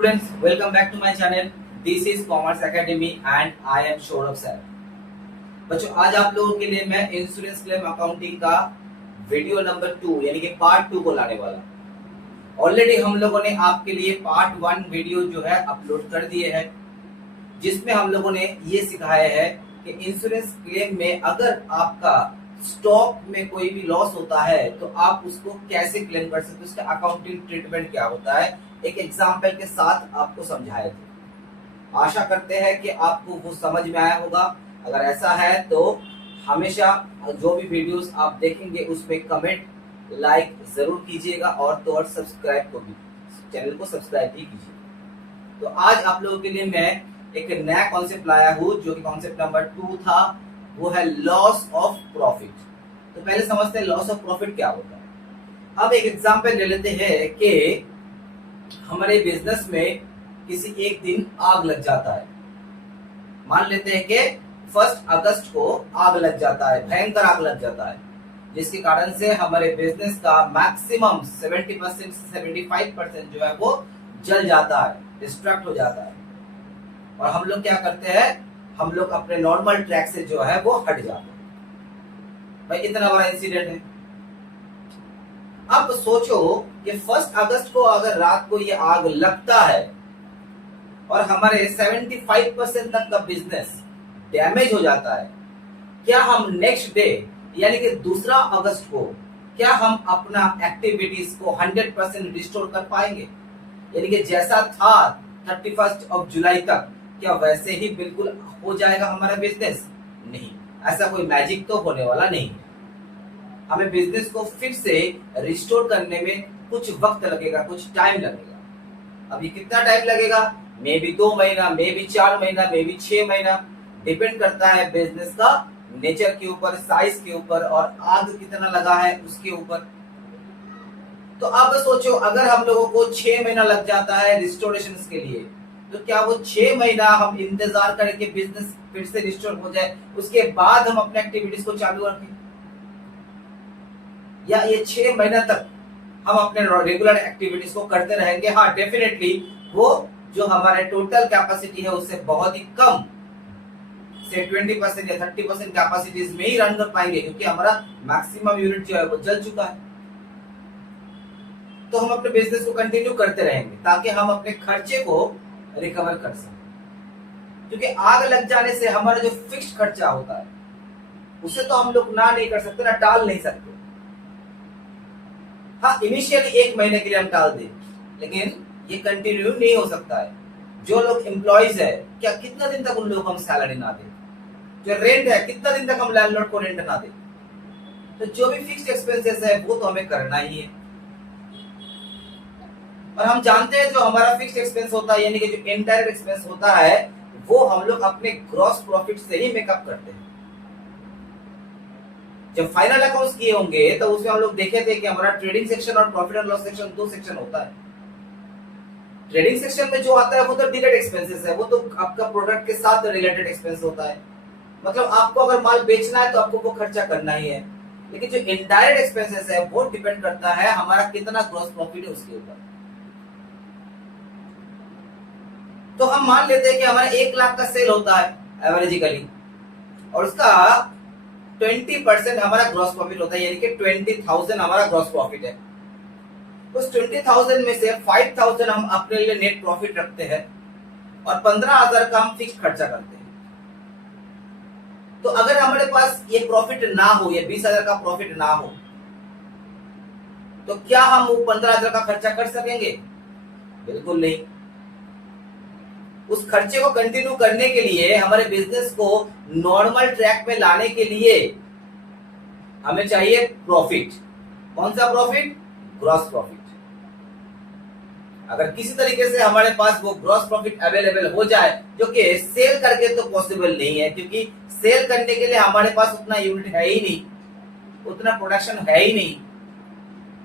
Students, welcome back to my channel. This is Commerce Academy and I am Saurabh sir. बच्चों आज आप लोगों के लिए मैं इंश्योरेंस क्लेम अकाउंटिंग का वीडियो नंबर 2 यानी कि पार्ट 2 को लाने वाला। ऑलरेडी हम लोगों ने आपके लिए पार्ट 1 वीडियो जो है अपलोड कर दिए हैं, जिसमें हम लोगों ने ये सिखाया है कि इंश्योरेंस क्लेम में अगर आपका स्टॉक में कोई भी लॉस होता है तो आप उसको कैसे क्लेम कर सकते हो, उसका अकाउंटिंग ट्रीटमेंट क्या होता है, एक एग्जाम्पल के साथ आपको समझाए थे। आशा करते हैं कि आपको वो समझ में आया होगा। अगर ऐसा है तो हमेशा जो भी वीडियोस आप देखेंगे उसमें कमेंट लाइक जरूर कीजिएगा और तो और सब्सक्राइब को भी, चैनल को सब्सक्राइब भी कीजिए। तो आज आप लोगों के लिए मैं एक नया कॉन्सेप्ट लाया हूँ जो कि कॉन्सेप्ट नंबर 2 था, वो है लॉस ऑफ प्रॉफिट। तो पहले समझते हैं लॉस ऑफ प्रॉफिट क्या होता है। अब एक एग्जांपल ले लेते हैं कि हमारे बिजनेस में किसी एक दिन आग लग जाता है। मान लेते हैं कि 1 अगस्त को आग लग जाता है, भयंकर आग लग जाता है, जिसके कारण से हमारे बिजनेस का मैक्सिमम 70% से 75% जो है वो जल जाता है, डिस्ट्रक्ट हो जाता है। और हम लोग क्या करते हैं, हम लोग अपने नॉर्मल ट्रैक से जो है वो हट जाते हैं। भाई इतना बड़ा इंसिडेंट है। अब सोचो कि 1 अगस्त को अगर रात को ये आग लगता है और हमारे 75% तक का बिजनेस डैमेज हो जाता है, क्या हम नेक्स्ट डे यानी कि 2 अगस्त को क्या हम अपना एक्टिविटीज को 100% रिस्टोर कर पाएंगे? यानी कि जैसा था 31 जुलाई तक, क्या वैसे ही बिल्कुल हो जाएगा हमारा बिजनेस? नहीं, ऐसा कोई मैजिक तो होने वाला नहीं है। हमें बिजनेस को फिर से रिस्टोर करने में कुछ वक्त लगेगा, कुछ टाइम लगेगा। अभी कितना टाइम लगेगा? मे बी 2 महीना, मे बी 4 महीना, मे बी 6 महीना, डिपेंड करता है बिजनेस का नेचर के ऊपर, साइज के ऊपर और आग कितना लगा है उसके ऊपर। तो अब सोचो अगर हम लोगों को 6 महीना लग जाता है रिस्टोरेशन के लिए, तो क्या वो 6 महीना हम इंतजार करें कि बिजनेस फिर से रिस्टोर हो जाए, उसके बाद हम अपने एक्टिविटीज को चालू रखें? या ये 6 महीना तक हम अपने रेगुलर एक्टिविटीज को करते रहेंगे? हाँ, डेफिनेटली वो जो हमारे टोटल कैपेसिटी है उससे बहुत ही कम से 20% या 30% कैपेसिटीज में ही रन कर पाएंगे, क्योंकि हमारा मैक्सिमम यूनिट जो है वो जल चुका है। तो हम अपने बिजनेस को कंटिन्यू करते रहेंगे ताकि हम अपने खर्चे को रिकवर कर सकें, क्योंकि आग लग जाने से हमारा जो फिक्स्ड खर्चा होता है उसे तो हम लोग ना नहीं कर सकते, ना टाल नहीं सकते। हाँ, इनिशियली 1 महीने के लिए हम टाल दें, लेकिन ये कंटिन्यू नहीं हो सकता है। जो लोग एम्प्लॉइज है, क्या कितना दिन तक उन लोगों को हम सैलरी ना दें? जो रेंट है, कितना दिन तक हम लैंडलॉर्ड को रेंट ना दें? तो जो भी फिक्स्ड एक्सपेंसेस है वो तो हमें करना ही है। और हम जानते हैं जो हमारा फिक्स्ड एक्सपेंस होता है, यानी कि जो इनडायरेक्ट एक्सपेंस होता है, वो हम लोग अपने ग्रॉस प्रॉफिट से ही मेकअप करते हैं। जब फाइनल अकाउंट्स किए होंगे तो उसमें हम लोग देखे थे कि हमारा ट्रेडिंग सेक्शन और profit and loss section 2 section होता है। ट्रेडिंग सेक्शन में जो आता है वो तो डायरेक्ट एक्सपेंसेस है, वो तो आपका प्रोडक्ट के साथ रिलेटेड एक्सपेंस होता है। मतलब आपको अगर माल बेचना है तो आपको वो खर्चा करना ही है। लेकिन जो इनडायरेक्ट एक्सपेंसेस है वो डिपेंड करता है हमारा कितना ग्रॉस प्रॉफिट है उसके ऊपर। तो हम मान लेते हैं कि हमारा 1 लाख का सेल होता है एवरेजिकली, और उसका 20% हमारा ग्रॉस प्रॉफिट होता है, यानी कि 20,000 हमारा ग्रॉस प्रॉफिट है। उस 20,000 में से 5,000 हम अपने लिए नेट प्रॉफिट रखते हैं और 15,000 का हम फिक्स खर्चा करते हैं। तो अगर हमारे पास ये प्रॉफिट ना हो, ये 20,000 का प्रॉफिट ना हो, तो क्या हम वो 15,000 का खर्चा कर सकेंगे? बिल्कुल नहीं। उस खर्चे को कंटिन्यू करने के लिए, हमारे बिजनेस को नॉर्मल ट्रैक पे लाने के लिए हमें चाहिए प्रॉफिट। कौन सा प्रॉफिट? Gross profit. अगर किसी तरीके से हमारे पास वो ग्रॉस प्रॉफिट अवेलेबल हो जाए, जो कि सेल करके तो पॉसिबल नहीं है, क्योंकि सेल करने के लिए हमारे पास उतना यूनिट है ही नहीं, उतना प्रोडक्शन है ही नहीं।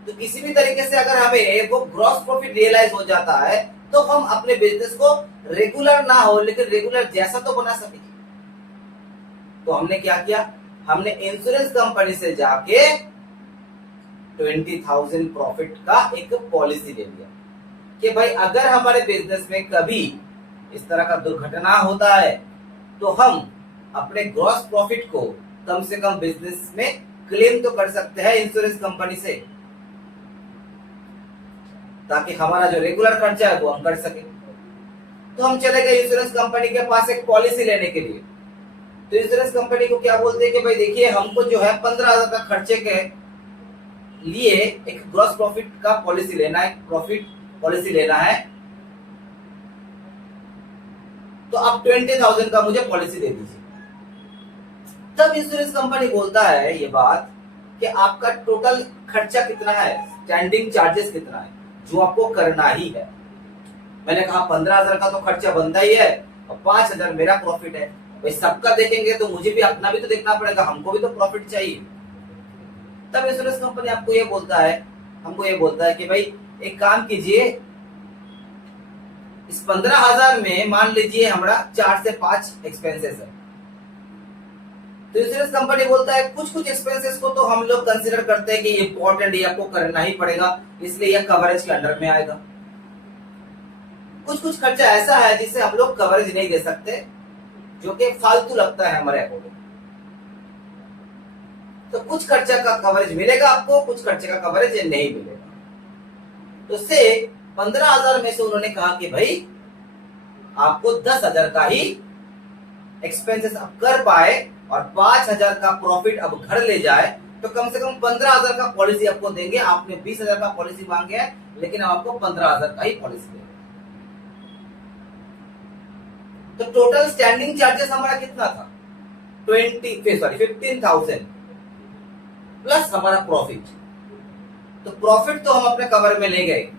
तो किसी भी तरीके से अगर हमें वो ग्रॉस प्रॉफिट रियलाइज हो जाता है तो हम अपने बिजनेस को रेगुलर ना हो लेकिन रेगुलर जैसा तो बना सके। तो हमने क्या किया, हमने इंश्योरेंस कंपनी से जाके 20,000 प्रॉफिट का एक पॉलिसी ले लिया। कि भाई अगर हमारे बिजनेस में कभी इस तरह का दुर्घटना होता है तो हम अपने ग्रॉस प्रॉफिट को कम से कम बिजनेस में क्लेम तो कर सकते हैं इंश्योरेंस कंपनी से, ताकि हमारा जो रेगुलर खर्चा है वो हम कर सके। तो हम चले गए इंश्योरेंस कंपनी के पास एक पॉलिसी लेने के लिए। तो इंश्योरेंस कंपनी को क्या बोलते हैं कि भाई देखिए हमको जो है 15,000 का खर्चे के लिए एक ग्रॉस प्रॉफिट का पॉलिसी लेना है, प्रॉफिट पॉलिसी लेना है, तो आप 20,000 का मुझे पॉलिसी दे दीजिए। तब इंश्योरेंस कंपनी बोलता है ये बात कि आपका टोटल खर्चा कितना है, स्टैंडिंग चार्जेस कितना है, जो आपको करना ही है। मैंने कहा 15,000 का तो खर्चा बनता ही है और 5,000 मेरा प्रॉफिट है। भाई सबका देखेंगे तो मुझे भी अपना भी तो देखना पड़ेगा, हमको भी तो प्रॉफिट चाहिए। तब इंश्योरेंस कंपनी आपको ये बोलता है, हमको ये बोलता है कि भाई एक काम कीजिए, इस 15,000 में मान लीजिए हमारा 4 से 5 एक्सपेंसेस है। तो इंश्योरेंस कंपनी बोलता है कुछ कुछ एक्सपेंसेस को तो हम लोग कंसीडर करते हैं कि ये इंपॉर्टेंट, ये आपको करना ही पड़ेगा, इसलिए ये कवरेज के अंडर में आएगा। कुछ कुछ खर्चा ऐसा है जिससे हम लोग कवरेज नहीं दे सकते, जो कि फालतू लगता है हमारे अकाउंट में। तो कुछ खर्चा का कवरेज मिलेगा आपको, कुछ खर्चे का कवरेज नहीं मिलेगा। तो से 15,000 में से उन्होंने कहा कि भाई आपको 10,000 का ही एक्सपेंसेस अब कर पाए और 5,000 का प्रॉफिट अब घर ले जाए, तो कम से कम 15,000 का पॉलिसी आपको देंगे। आपने 20,000 का पॉलिसी मांगे है, लेकिन हम आपको 15,000 का ही पॉलिसी देंगे। तो टोटल स्टैंडिंग चार्जेस हमारा कितना था, 15,000 प्लस हमारा प्रॉफिट। तो प्रॉफिट तो हम अपने कवर में ले गए,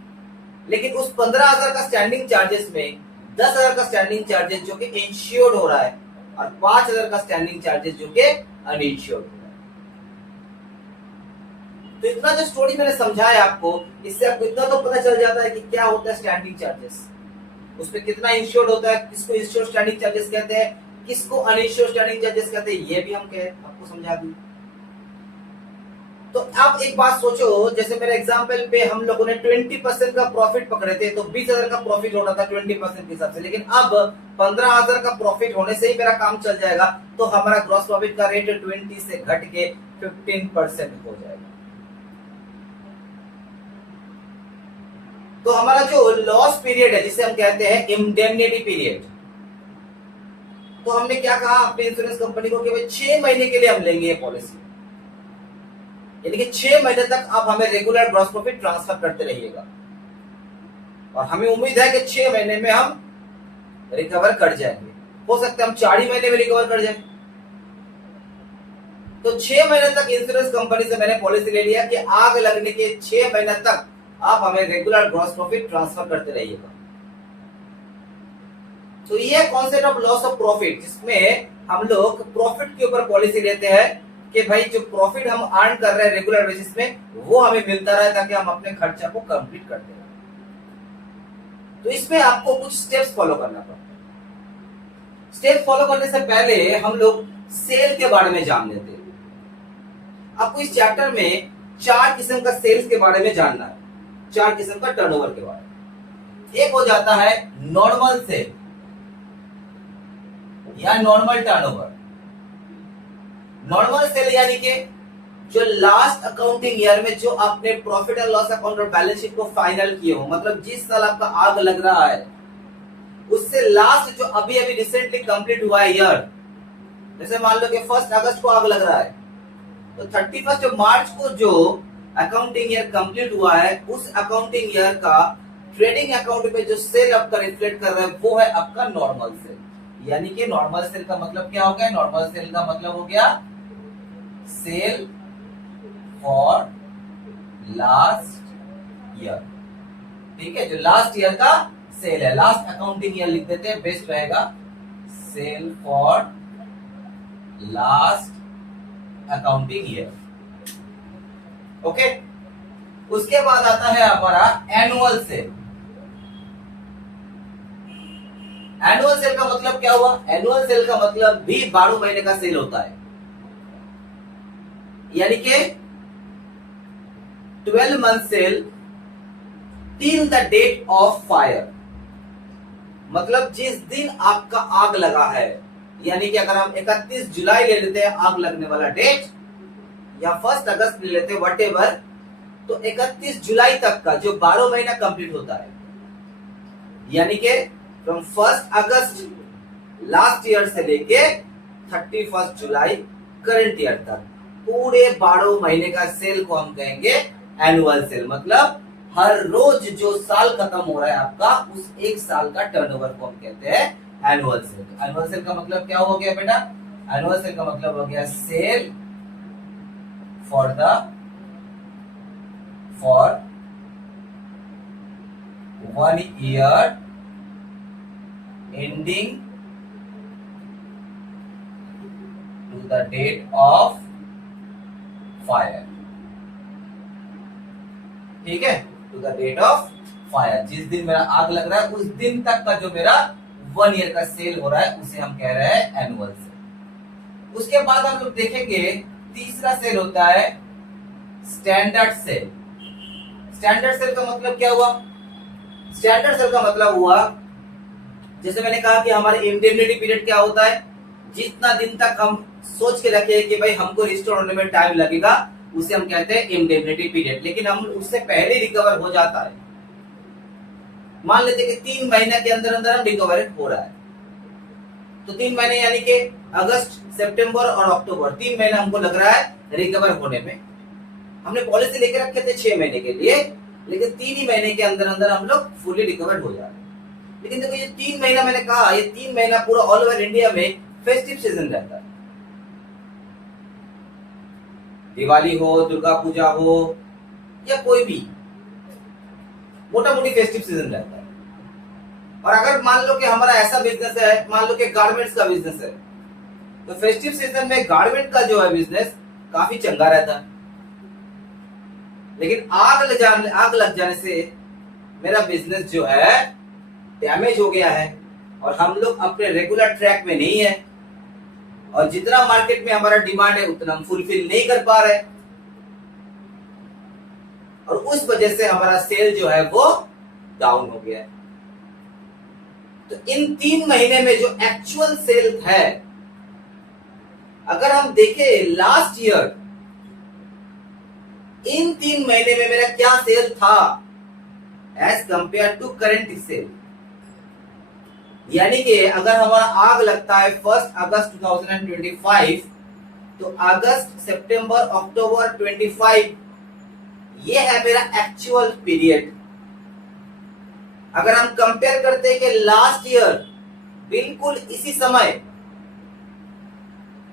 लेकिन उस 15,000 का स्टैंडिंग चार्जेस में 10,000 का स्टैंडिंग चार्जेस जो कि इंश्योर्ड हो रहा है और 5,000 का स्टैंडिंग चार्जेस जो कि अनइंश्योर्ड हो रहा है। तो इतना जो स्टोरी मैंने समझाया आपको, इससे आपको इतना तो पता चल जाता है कि क्या होता है स्टैंडिंग चार्जेस, उसमें कितना इंश्योर्ड होता है, किसको इंश्योर्ड स्टैंडिंग चार्जेस कहते हैं, किसको अनइंश्योर्ड स्टैंडिंग चार्जेस कहते हैं, ये भी हम आपको समझा दी। तो आप एक बात सोचो, जैसे मेरे एग्जांपल पे हम लोगों ने 20% का प्रॉफिट पकड़े थे, तो 20,000 का प्रॉफिट होना था 20% के हिसाब से, लेकिन अब 15,000 का प्रॉफिट होने से ही मेरा काम चल जाएगा। तो हमारा ग्रॉस प्रॉफिट का रेट 20 से घट के 15% हो जाएगा। तो हमारा जो लॉस पीरियड है, जिसे हम कहते हैं इंडेमनिटी पीरियड, तो हमने क्या कहा अपने इंश्योरेंस कंपनी को कि भाई 6 महीने के लिए हम लेंगे ये पॉलिसी, यानी कि 6 महीने तक आप हमें रेगुलर ग्रॉस प्रॉफिट ट्रांसफर करते रहिएगा, और हमें उम्मीद है कि 6 महीने में हम रिकवर कर जाएंगे। हो सकता है हम 4 ही महीने में रिकवर कर जाए। तो 6 महीने तक इंश्योरेंस कंपनी से मैंने पॉलिसी ले लिया कि आग लगने के 6 महीने तक आप हमें रेगुलर ग्रॉस प्रॉफिट ट्रांसफर करते रहिएगा। तो ये concept of loss of profit, जिसमें हम लोग प्रॉफिट के ऊपर पॉलिसी लेते हैं कि भाई जो प्रॉफिट हम अर्न कर रहे हैं रेगुलर बेसिस में, वो हमें मिलता रहे, ताकि हम अपने खर्चा को कंप्लीट करते रहे। तो इसमें आपको कुछ स्टेप्स फॉलो करना पड़ता है। स्टेप फॉलो करने से पहले हम लोग सेल के बारे में जान लेते हैं। आपको इस चैप्टर में 4 किस्म का सेल्स के बारे में जानना है, 4 किस्म का टर्नओवर के बारे में। एक हो जाता है नॉर्मल सेल या नॉर्मल टर्नओवर। नॉर्मल सेल यानी कि जो लास्ट अकाउंटिंग ईयर में जो आपने प्रॉफिट एंड लॉस अकाउंट और बैलेंस शीट को फाइनल किए हो, मतलब जिस साल आपका आग लग रहा है उससे लास्ट जो अभी अभी रिसेंटली कंप्लीट हुआ है ईयर, जैसे मान लो कि 1 अगस्त को आग लग रहा है, तो 31 मार्च को जो अकाउंटिंग ईयर कंप्लीट हुआ है, उस अकाउंटिंग ईयर का ट्रेडिंग अकाउंट पे जो सेल आपका रिफ्लेक्ट कर रहा है वो है आपका नॉर्मल सेल। यानी कि नॉर्मल सेल का मतलब क्या हो गया, नॉर्मल सेल का मतलब हो गया सेल फॉर लास्ट ईयर। ठीक है, जो लास्ट ईयर का सेल है, लास्ट अकाउंटिंग ईयर लिख देते हैं, बेस्ट रहेगा, sale for last accounting year. Okay, उसके बाद आता है हमारा एनुअल सेल। एनुअल सेल का मतलब क्या हुआ, एनुअल सेल का मतलब भी 12 महीने का सेल होता है, यानी कि 12 month sale till the date of fire, मतलब जिस दिन आपका आग लगा है, यानी कि अगर हम 31 जुलाई ले लेते हैं आग लगने वाला डेट, या 1 अगस्त ले लेते हैं वट एवर, तो 31 जुलाई तक का जो 12 महीना कंप्लीट होता है, यानी कि फ्रॉम 1 अगस्त लास्ट ईयर से लेके 31 जुलाई करंट ईयर तक पूरे 12 महीने का सेल को हम कहेंगे एनुअल सेल। मतलब हर रोज जो साल खत्म हो रहा है आपका, उस एक साल का टर्नओवर को हम कहते हैं एनुअल सेल। एनुअल सेल का मतलब क्या हो गया बेटा? एनुअल सेल का मतलब हो गया sale for 1 year ending to the date of fire। ठीक है, to the date of fire, जिस दिन मेरा आग लग रहा है उस दिन तक का जो मेरा 1 ईयर का सेल हो रहा है उसे हम कह रहे हैं एनुअल सेल। उसके बाद हम लोग देखेंगे तीसरा सेल होता है स्टैंडर्ड सेल। स्टैंडर्ड सेल का मतलब क्या हुआ? स्टैंडर्ड सेल का मतलब हुआ, जैसे मैंने कहा कि हमारे इंडेमनिटी पीरियड क्या होता है, जितना दिन तक हम सोच के रखे कि भाई हमको रिस्टोर होने में टाइम लगेगा उसे हम कहते हैं इंडेमनिटी पीरियड, लेकिन हम उससे पहले रिकवर हो जाता है। मान लेते हैं कि 3 महीने के अंदर अंदर हम रिकवर हो रहा है, तो 3 महीने यानी कि अगस्त, सितंबर और अक्टूबर, 3 महीने हमको लग रहा है रिकवर होने में। हमने पॉलिसी लेके रखे थे 6 महीने के लिए, लेकिन 3 ही महीने के अंदर अंदर हम लोग फुली रिकवर हो जा रहे हैं। लेकिन देखो ये 3 महीना मैंने कहा, ये 3 महीना पूरा ऑल ओवर इंडिया में फेस्टिव सीजन रहता है। दिवाली हो, दुर्गा पूजा हो, या कोई भी मोटा मोटी फेस्टिव सीजन रहता है। और अगर मान लो कि हमारा ऐसा बिजनेस है, मान लो कि गारमेंट्स का बिजनेस है, तो फेस्टिव सीजन में गारमेंट का जो है बिजनेस काफी चंगा रहता है। लेकिन आग लग जाने से मेरा बिजनेस जो है डैमेज हो गया है, और हम लोग अपने रेगुलर ट्रैक में नहीं है, और जितना मार्केट में हमारा डिमांड है उतना हम फुलफिल नहीं कर पा रहे, और उस वजह से हमारा सेल जो है वो डाउन हो गया है। तो इन 3 महीने में जो एक्चुअल सेल है, अगर हम देखें लास्ट ईयर इन 3 महीने में मेरा क्या सेल था as compare to current sale, यानी कि अगर हमारा आग लगता है 1 अगस्त 2025, तो अगस्त, सितंबर, अक्टूबर 25 ये है मेरा एक्चुअल पीरियड। अगर हम कंपेयर करते हैं कि लास्ट ईयर बिल्कुल इसी समय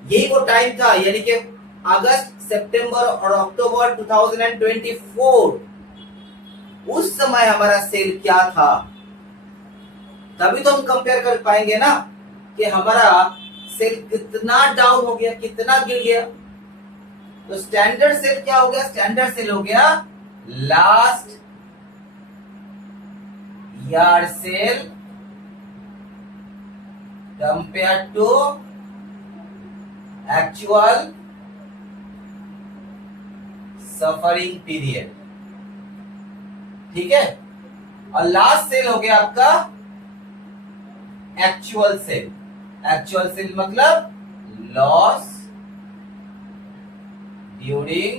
यही वो टाइम था, यानी कि अगस्त, सितंबर और अक्टूबर 2024, उस समय हमारा सेल क्या था, तभी तो हम कंपेयर कर पाएंगे ना कि हमारा सेल कितना डाउन हो गया, कितना गिर गया। तो स्टैंडर्ड सेल क्या हो गया? स्टैंडर्ड सेल हो गया last year sale compare to actual suffering period. ठीक है, और लास्ट सेल हो गया आपका एक्चुअल सेल। एक्चुअल सेल मतलब loss during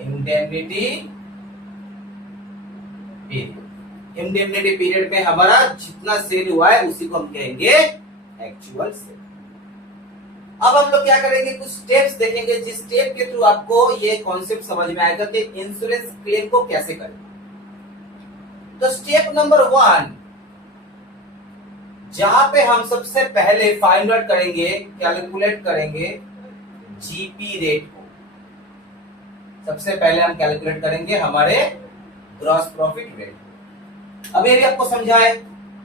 indemnity period. Indemnity period में हमारा जितना सेल हुआ है उसी को हम कहेंगे एक्चुअल सेल। अब हम लोग क्या करेंगे, कुछ स्टेप्स देखेंगे, जिस स्टेप के थ्रू आपको ये कॉन्सेप्ट समझ में आएगा कि इंश्योरेंस क्लेम को कैसे करें। तो स्टेप नंबर 1, जहां पे हम सबसे पहले फाइंड आउट करेंगे, कैलकुलेट करेंगे जीपी रेट को। सबसे पहले हम कैलकुलेट करेंगे हमारे ग्रॉस प्रॉफिट रेट। अब ये भी आपको समझाए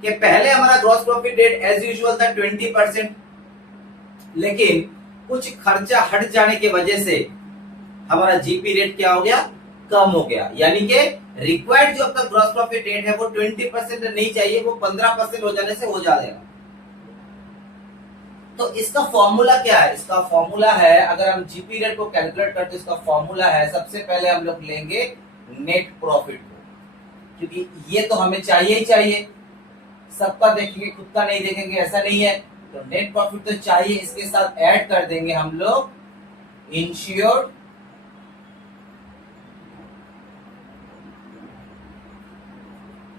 कि पहले हमारा gross profit rate as usual था 20%, लेकिन कुछ खर्चा हट जाने की वजह से हमारा जीपी रेट क्या हो गया, कम हो गया। यानी कि रिक्वायर्ड जो आपका ग्रॉस प्रॉफिट रेट है वो 20% नहीं चाहिए, वो 15% हो जाने से हो जाएगा। तो इसका फॉर्मूला क्या है? इसका फॉर्मूला है, अगर हम जीपी रेट को कैलकुलेट करते हैं, इसका फॉर्मूला है, सबसे पहले हम लोग लेंगे नेट प्रॉफिट को, क्योंकि ये तो हमें चाहिए ही चाहिए, सबका देखेंगे खुद का नहीं देखेंगे ऐसा नहीं है, तो नेट प्रॉफिट तो चाहिए। इसके साथ ऐड कर देंगे हम लोग इंश्योर्ड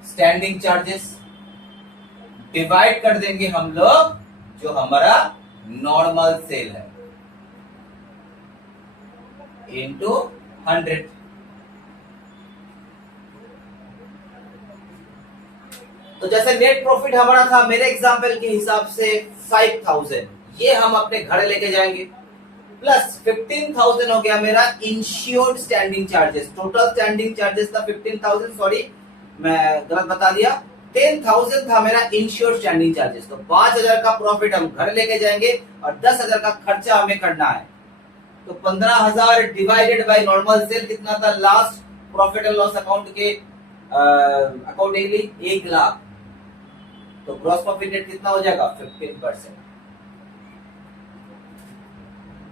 स्टैंडिंग चार्जेस, डिवाइड कर देंगे हम लोग जो हमारा नॉर्मल सेल है इनटू 100। तो जैसे नेट प्रॉफिट हमारा था मेरे एग्जांपल के हिसाब से 5000, ये हम अपने घर लेके जाएंगे, प्लस 15,000 हो गया मेरा insured standing charges. Total standing charges था 15,000, सॉरी मैं गलत बता दिया, 10,000 था मेरा इंश्योर्ड स्टैंडिंग चार्जेस। तो 5,000 का प्रॉफिट हम घर लेके जाएंगे और 10,000 का खर्चा हमें करना है। तो 15,000 डिवाइडेड बाय नॉर्मल सेल कितना था last profit and loss account के अकॉर्डिंगली 1 लाख। तो ग्रॉस प्रॉफिट रेट कितना हो जाएगा 15%।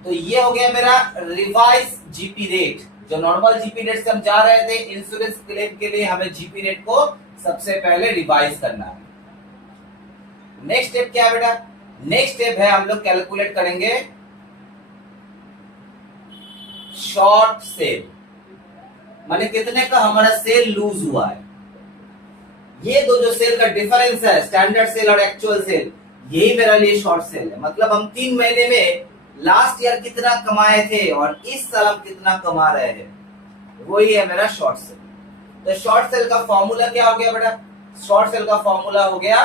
तो ये हो गया मेरा रिवाइज जीपी रेट। जो नॉर्मल जीपी रेट से हम जा रहे थे इंश्योरेंस क्लेम के लिए, हमें जीपी रेट को सबसे पहले रिवाइज करना है। नेक्स्ट स्टेप क्या है बेटा? नेक्स्ट स्टेप है हम लोग कैलकुलेट करेंगे शॉर्ट सेल, माने कितने का हमारा सेल लूज हुआ है। ये दो जो सेल का डिफरेंस है, स्टैंडर्ड सेल और एक्चुअल सेल, यही मेरा लिए शॉर्ट सेल है। मतलब हम 3 महीने में लास्ट ईयर कितना कमाए थे और इस साल हम कितना कमा रहे हैं, वही है मेरा शॉर्ट सेल। तो शॉर्ट सेल का फॉर्मूला क्या हो गया बेटा? शॉर्ट सेल का फॉर्मूला हो गया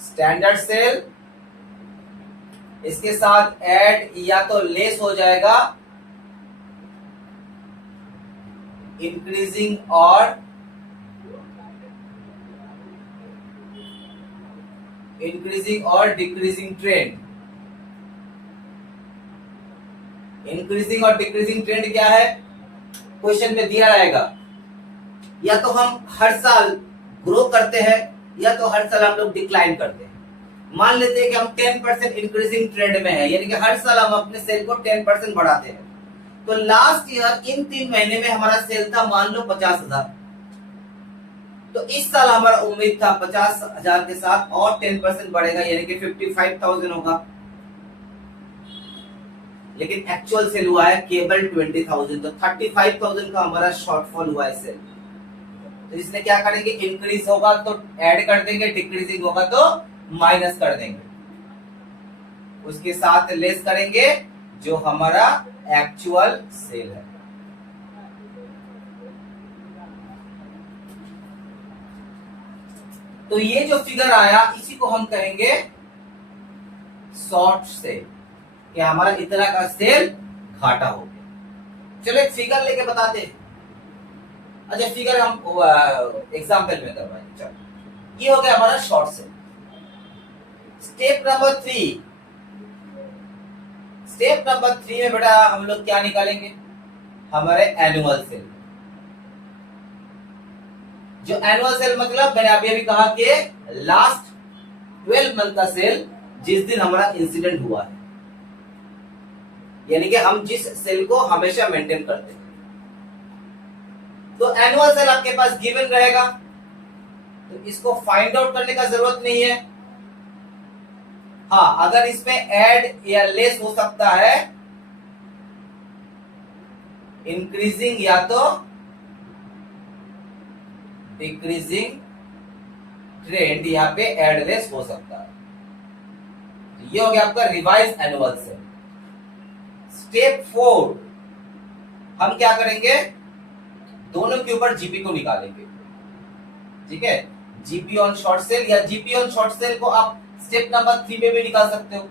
स्टैंडर्ड सेल, इसके साथ ऐड या तो लेस हो जाएगा इंक्रीजिंग और डिक्रीजिंग ट्रेंड। इंक्रीजिंग और डिक्रीजिंग ट्रेंड क्या है? क्वेश्चन में दिया रहेगा। या तो हम हर साल ग्रो करते हैं या तो हर साल हम लोग डिक्लाइन करते हैं। मान लेते हैं कि हम 10% इंक्रीजिंग ट्रेंड में है, यानी कि हर साल हम अपने सेल को 10% बढ़ाते हैं। तो लास्ट ईयर इन 3 महीने में हमारा सेल था मान लो 50,000, तो इस साल हमारा उम्मीद था 50,000 के साथ और 10% बढ़ेगा, यानी कि 55,000 होगा। लेकिन एक्चुअल सेल हुआ है केवल 20,000, तो 35,000 का हमारा शॉर्टफॉल हुआ है सेल। तो इसमें क्या करेंगे? इंक्रीज होगा तो ऐड कर देंगे, डिक्रीजिंग होगा तो माइनस कर देंगे, उसके साथ लेस करेंगे जो हमारा एक्चुअल सेल है। तो ये जो फिगर आया इसी को हम कहेंगे शॉर्ट सेल, कि हमारा इतना का सेल घाटा हो गया। चलो एक फिगर लेके बताते हैं। अच्छा फिगर हम एग्जाम्पल में करवाएंगे। चलो ये हो गया हमारा short cell. Step number 3, step number 3 में बेटा हम लोग क्या निकालेंगे? हमारे एनुअल सेल। जो एनुअल सेल मतलब मैंने अभी कहा कि लास्ट 12 मंथ का सेल जिस दिन हमारा इंसिडेंट हुआ है, यानी कि हम जिस सेल को हमेशा मेंटेन करते हैं। तो एनुअल सेल आपके पास गिवन रहेगा, तो इसको फाइंड आउट करने का जरूरत नहीं है। हाँ, अगर इसमें ऐड या लेस हो सकता है, इंक्रीजिंग या तो डिक्रीजिंग ट्रेंड, यहां पे ऐड लेस हो सकता है। तो ये हो गया आपका रिवाइज एनुअल सेल। स्टेप 4 हम क्या करेंगे? दोनों के ऊपर जीपी को निकालेंगे। ठीक है, जीपी ऑन शॉर्ट सेल या जीपी ऑन शॉर्ट सेल को आप स्टेप नंबर 3 में भी निकाल सकते हो।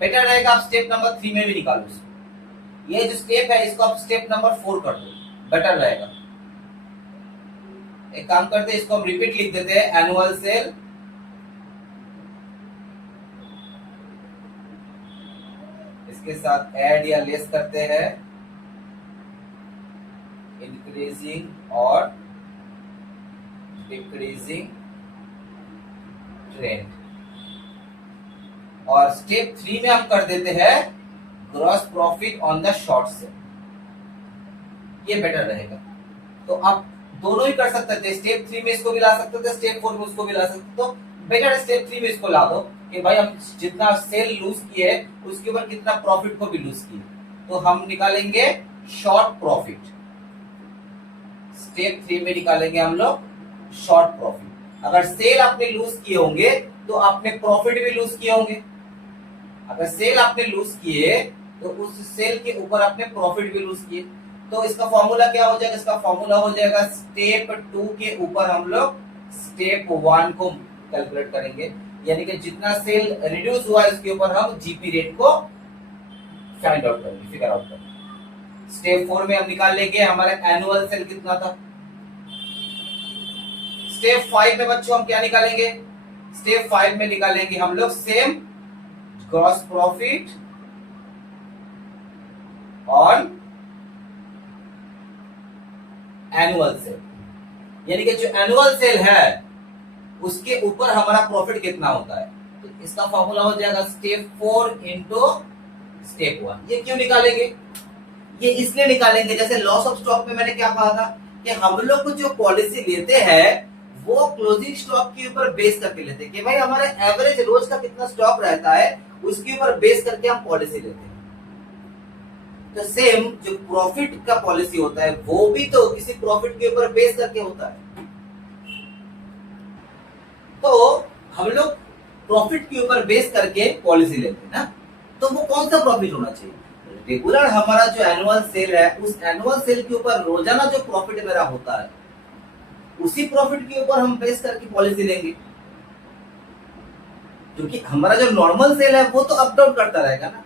बेटर रहेगा आप स्टेप नंबर 3 में भी निकालो। ये जो स्टेप है इसको आप स्टेप नंबर 4 कर दो, बेटर रहेगा। एक काम करते हैं, इसको हम रिपीट लिख देते हैं, एनुअल सेल इसके साथ ऐड या लेस करते हैं इंक्रीजिंग और डिक्रीजिंग ट्रेंड। और स्टेप 3 में हम कर देते हैं gross profit on the short cell. ये बेटर रहेगा। तो आप दोनों ही कर सकते थे, स्टेप 3 में इसको भी ला सकते थे, स्टेप 4 में उसको भी ला सकते थे। तो बेटर स्टेप 3 में इसको ला दो कि भाई हम जितना सेल लूज किए उसके ऊपर कितना प्रॉफिट को भी लूज किए। तो हम निकालेंगे शॉर्ट प्रॉफिट, स्टेप 3 में निकालेंगे हम लोग शॉर्ट प्रॉफिट। अगर सेल आपने लूज किए होंगे तो आपने प्रॉफिट भी लूज किए होंगे। अगर सेल आपने लूज किए तो उस सेल के ऊपर आपने प्रॉफिट भी लूज किए। तो इसका फॉर्मूला क्या हो जाएगा? इसका फॉर्मूला हो जाएगा स्टेप 2 के ऊपर हम लोग स्टेप 1 को कैलकुलेट करेंगे, यानी कि जितना सेल रिड्यूस हुआ है उसके ऊपर हम जीपी रेट को फाइंड आउट करेंगे, फिगर आउट करेंगे। स्टेप 4 में हम निकाल लेंगे हमारा एनुअल सेल कितना था। स्टेप 5 में बच्चों हम क्या निकालेंगे? स्टेप 5 में निकालेंगे हम लोग same gross profit on annual sale, यानी कि जो एनुअल सेल है उसके ऊपर हमारा प्रॉफिट कितना होता है। तो इसका फॉर्मूला हो जाएगा स्टेप 4 इंटू स्टेप 1। ये क्यों निकालेंगे? ये इसलिए निकालेंगे, जैसे लॉस ऑफ स्टॉक में मैंने क्या कहा था कि हम लोग को जो पॉलिसी लेते हैं वो क्लोजिंग स्टॉक के ऊपर बेस करके लेते हैं कि भाई हमारे एवरेज रोज का कितना स्टॉक रहता है उसके ऊपर बेस करके हम पॉलिसी लेते हैं। तो सेम जो प्रॉफिट का पॉलिसी होता है वो भी तो किसी प्रॉफिट के ऊपर बेस करके होता है। तो हम लोग प्रॉफिट के ऊपर बेस करके पॉलिसी लेते हैं ना। तो वो कौन सा प्रॉफिट होना चाहिए? रेगुलर हमारा जो एनुअल सेल है उस एनुअल सेल के ऊपर रोजाना जो प्रॉफिट मेरा होता है उसी प्रॉफिट के ऊपर हम बेस करके पॉलिसी लेंगे, क्योंकि हमारा जो नॉर्मल सेल है वो तो अप डाउन करता रहेगा ना।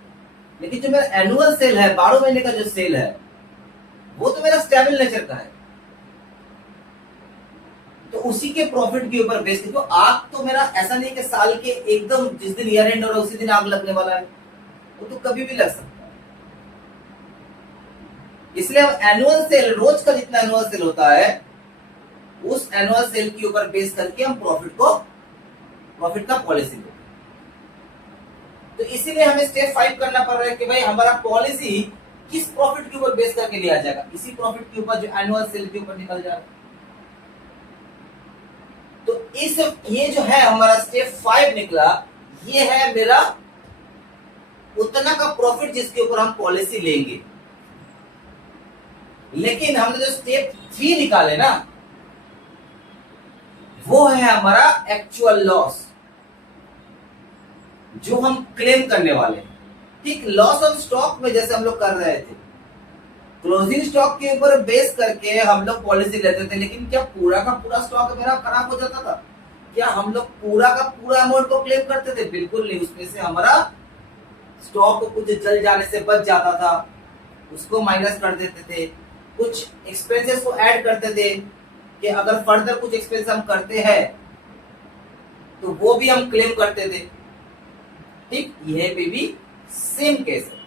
लेकिन जो मेरा एनुअल सेल है 12 महीने का जो सेल है वो तो मेरा स्टेबल नेचर का है, तो उसी के प्रॉफिट के ऊपर बेस। तो आग तो मेरा ऐसा नहीं कि साल के एकदम जिस दिन ईयर एंड हो रहा है उसी दिन आग लगने वाला है, वो तो कभी भी लग सकता है। इसलिए हम एनुअल सेल, रोज का जितना एनुअल सेल होता है उस एनुअल सेल के ऊपर बेस करके हम प्रॉफिट का पॉलिसी लेते हैं। तो इसीलिए हमें स्टेप 5 करना पड़ रहा है कि भाई हमारा पॉलिसी किस प्रॉफिट के ऊपर बेस करके लिया जाएगा, इसी प्रॉफिट के ऊपर जो एनुअल सेल के ऊपर निकल जाएगा। तो इस ये जो है हमारा स्टेप 5 निकला, ये है मेरा उतना का प्रॉफिट जिसके ऊपर हम पॉलिसी लेंगे। लेकिन हमने जो स्टेप 3 निकाले ना वो है हमारा एक्चुअल लॉस जो हम क्लेम करने वाले हैं। ठीक लॉस ऑफ स्टॉक में जैसे हम लोग कर रहे थे, क्लोजिंग स्टॉक के ऊपर बेस करके हम लोग पॉलिसी लेते थे, लेकिन क्या पूरा का पूरा स्टॉक मेरा खराब हो जाता था? क्या हम लोग पूरा का पूरा अमाउंट को क्लेम करते थे? बिल्कुल नहीं। उसमें से हमारा स्टॉक कुछ जल जाने से बच जाता था, उसको माइनस कर देते थे, कुछ एक्सपेंसेस को ऐड करते थे कि अगर फर्दर कुछ एक्सपेंस हम करते हैं तो वो भी हम क्लेम करते थे। ठीक, यह भी सेम केस है।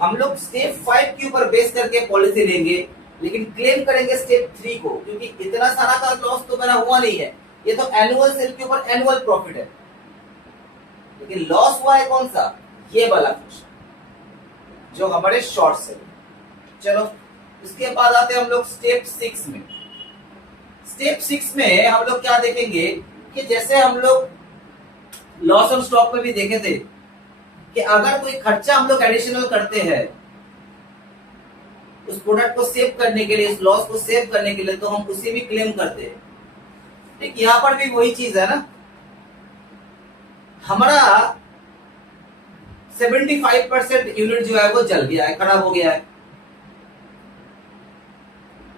हम लोग स्टेप 5 के ऊपर बेस करके पॉलिसी लेंगे, लेकिन क्लेम करेंगे स्टेप 3 को, क्योंकि इतना सारा का लॉस तो मेरा हुआ नहीं है। ये तो एनुअल सेल के ऊपर एनुअल प्रॉफिट है, लेकिन लॉस हुआ है कौन सा? ये वाला क्वेश्चन जो हमारे शॉर्ट सेल। चलो इसके बाद आते हैं हम लोग स्टेप 6 में। स्टेप 6 में हम लोग क्या देखेंगे कि जैसे हम लोग लॉस ऑन स्टॉक में भी देखे थे कि अगर कोई खर्चा हम लोग एडिशनल करते हैं उस प्रोडक्ट को सेव करने के लिए, उस लॉस को सेव करने के लिए, तो हम उसे भी क्लेम करते हैं। ठीक, यहां पर भी वही चीज है ना। हमारा 75% यूनिट जो है वो जल गया है, खराब हो गया है,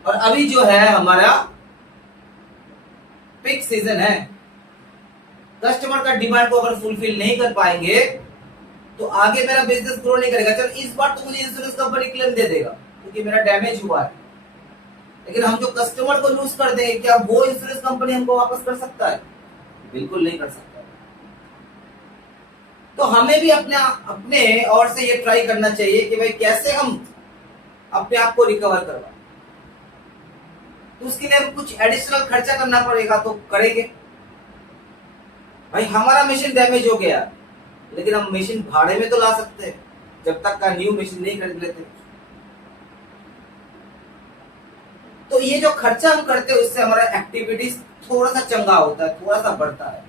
और अभी जो है हमारा पीक सीजन है। कस्टमर का डिमांड को अगर फुलफिल नहीं कर पाएंगे तो आगे मेरा बिजनेस ग्रो नहीं करेगा। चल इस बार तो मुझे इंश्योरेंस कंपनी क्लेम दे देगा क्योंकि मेरा डैमेज हुआ है, लेकिन हम जो कस्टमर को लूज कर देंगे, क्या वो इंश्योरेंस कंपनी हमको वापस कर सकता है? बिल्कुल नहीं कर सकता। तो हमें भी अपने और से ये ट्राई करना चाहिए कि भाई कैसे हम अपने आप को रिकवर करवाएं। तो उसके लिए हम कुछ एडिशनल खर्चा करना पड़ेगा तो करेंगे। भाई हमारा मशीन डैमेज हो गया, लेकिन हम मशीन भाड़े में तो ला सकते हैं जब तक का न्यू मशीन नहीं खरीद लेते। तो ये जो खर्चा हम करते हैं उससे हमारा एक्टिविटीज थोड़ा सा चंगा होता है, थोड़ा सा बढ़ता है।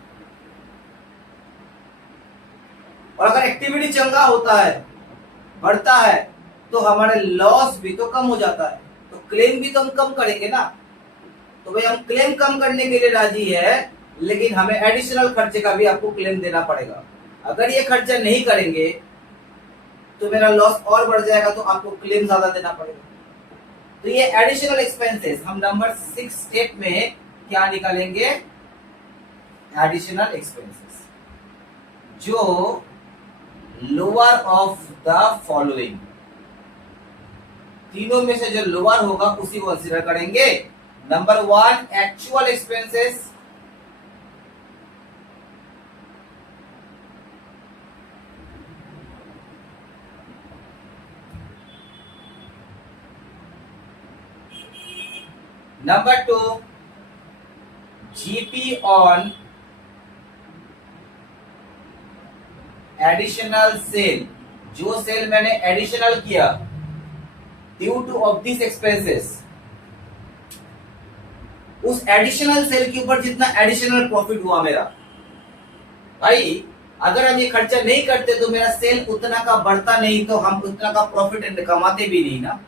और अगर एक्टिविटी चंगा होता है, बढ़ता है, तो हमारे लॉस भी तो कम हो जाता है, तो क्लेम भी तो हम कम करेंगे ना। तो भाई हम क्लेम कम करने के लिए राजी है, लेकिन हमें एडिशनल खर्चे का भी आपको क्लेम देना पड़ेगा। अगर ये खर्चा नहीं करेंगे तो मेरा लॉस और बढ़ जाएगा, तो आपको क्लेम ज्यादा देना पड़ेगा। तो ये एडिशनल एक्सपेंसेस हम नंबर 6 स्टेप में क्या निकालेंगे? एडिशनल एक्सपेंसेस, जो लोअर ऑफ द फॉलोइंग, तीनों में से जो लोअर होगा उसी को कंसीडर करेंगे। Number 1 actual expenses, number 2 GP on additional sale, जो सेल मैंने एडिशनल किया due to of this expenses, उस एडिशनल सेल के ऊपर जितना एडिशनल प्रॉफिट हुआ मेरा। भाई अगर हम ये खर्चा नहीं करते तो मेरा सेल उतना का बढ़ता नहीं, तो हम उतना का प्रॉफिट कमाते भी नहीं ना।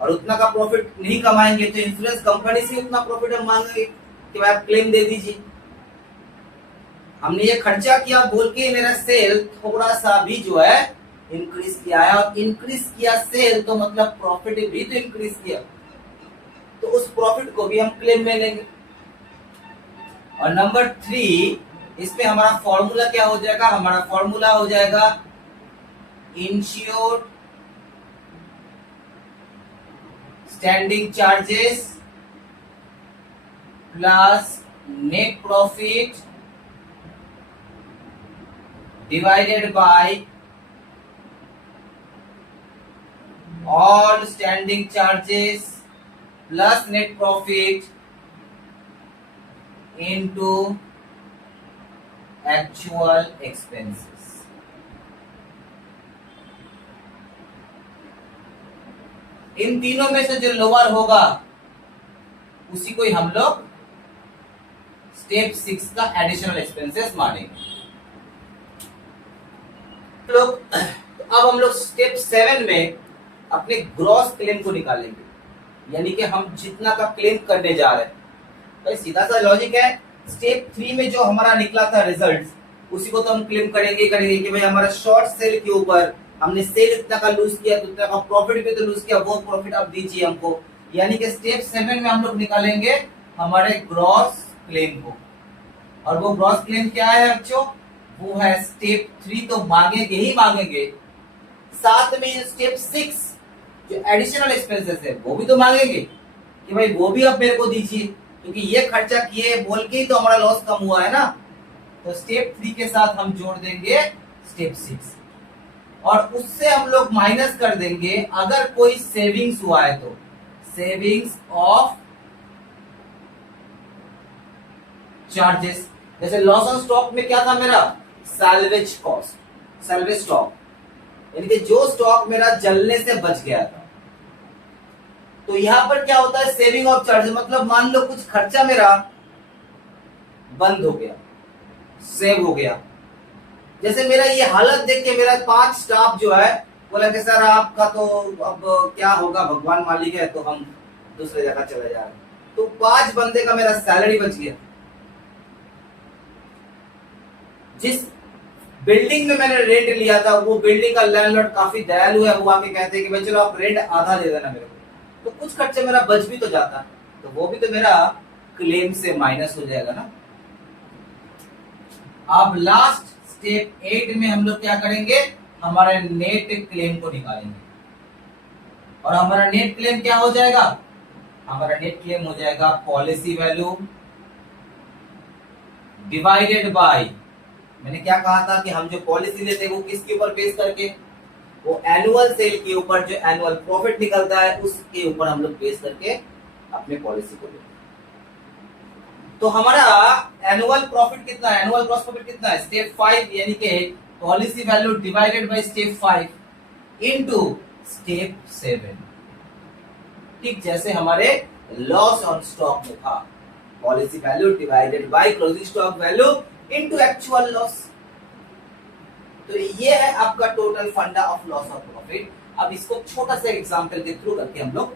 और उतना का प्रॉफिट नहीं कमाएंगे तो इंश्योरेंस कंपनी से उतना प्रॉफिट हम मांगेंगे कि भाई आप क्लेम दे दीजिए। हमने ये खर्चा किया बोल के मेरा सेल थोड़ा सा भी जो है इंक्रीज किया है, और इंक्रीज किया सेल तो मतलब प्रॉफिट भी तो इंक्रीज किया, तो उस प्रॉफिट को भी हम क्लेम में लेंगे। और नंबर 3, इसमें हमारा फॉर्मूला क्या हो जाएगा? हमारा फॉर्मूला हो जाएगा insured standing charges plus net profit divided by all standing charges plus net profit into actual expenses. इन तीनों में से जो लोअर होगा उसी को ही हम लोग स्टेप 6 का एडिशनल एक्सपेंसेस मानेंगे। तो अब हम लोग स्टेप 7 में अपने ग्रॉस क्लेम को निकालेंगे, यानी कि हम जितना का क्लेम करने जा रहे हैं। तो सीधा सा लॉजिक है, स्टेप 3 में जो हमारा निकला था रिजल्ट, उसी को तो हम क्लेम करेंगे कि भाई हमारा शॉर्ट सेल के ऊपर हमने सेल इतना का लूज किया, तो उतना का प्रॉफिट भी तो लूज किया, वो प्रॉफिट आप दीजिए हमको। यानी कि स्टेप 7 में हम लोग निकालेंगे हमारे ग्रॉस क्लेम को। और वो ग्रॉस क्लेम क्या है बच्चों? वो है स्टेप 3 तो मांगेंगे ही मांगेंगे, साथ में स्टेप 6 जो एडिशनल एक्सपेंसेस है वो भी तो मांगेंगे कि भाई वो भी आप मेरे को दीजिए, क्योंकि ये खर्चा किए बोल के ही तो हमारा लॉस कम हुआ है ना। तो स्टेप 3 के साथ हम जोड़ देंगे स्टेप 6, और उससे हम लोग माइनस कर देंगे अगर कोई सेविंग्स हुआ है तो सेविंग्स ऑफ चार्जेस। जैसे लॉस ऑन स्टॉक में क्या था मेरा? सैल्वेज कॉस्ट, सैल्वेज स्टॉक, यानी कि जो स्टॉक मेरा जलने से बच गया था। तो यहां पर क्या होता है? सेविंग ऑफ चार्जेस, मतलब मान लो कुछ खर्चा मेरा बंद हो गया, सेव हो गया। जैसे मेरा ये हालत देख के मेरा 5 स्टाफ जो है बोला कि सर आपका तो अब क्या होगा, भगवान मालिक है, तो हम दूसरे जगह चले जा रहे हैं। तो 5 बंदे का मेरा सैलरी बच गया। जिस बिल्डिंग में मैंने रेंट लिया था वो बिल्डिंग का लैंडलॉर्ड काफी दयालु है, वो आके कहते हैं कि भाई चलो आप रेंट आधा दे देना मेरे को, तो कुछ खर्चे मेरा बच भी तो जाता है, तो वो भी तो मेरा क्लेम से माइनस हो जाएगा ना। अब लास्ट स्टेप 8 में हम लोग क्या करेंगे? हमारे नेट क्लेम को निकालेंगे। और हमारा नेट क्लेम क्या हो जाएगा? हमारा नेट क्लेम हो जाएगा पॉलिसी वैल्यू डिवाइडेड बाय, मैंने क्या कहा था कि हम जो पॉलिसी लेते हैं वो किसके ऊपर बेस करके? वो एनुअल सेल के ऊपर, जो एनुअल प्रॉफिट निकलता है उसके ऊपर हम लोग बेस करके अपने पॉलिसी को लेते हैं। तो हमारा एनुअल प्रॉफिट कितना है? एनुअल ग्रॉस प्रॉफिट कितना है? स्टेप 5 यानी कि policy value divided by step 5 into step 7। ठीक जैसे हमारे लॉस ऑन स्टॉक में था, policy value divided by closing stock value into actual loss. तो ये है आपका टोटल फंडा ऑफ लॉस ऑफ प्रॉफिट। अब इसको छोटा सा एग्जांपल के थ्रू करके हम लोग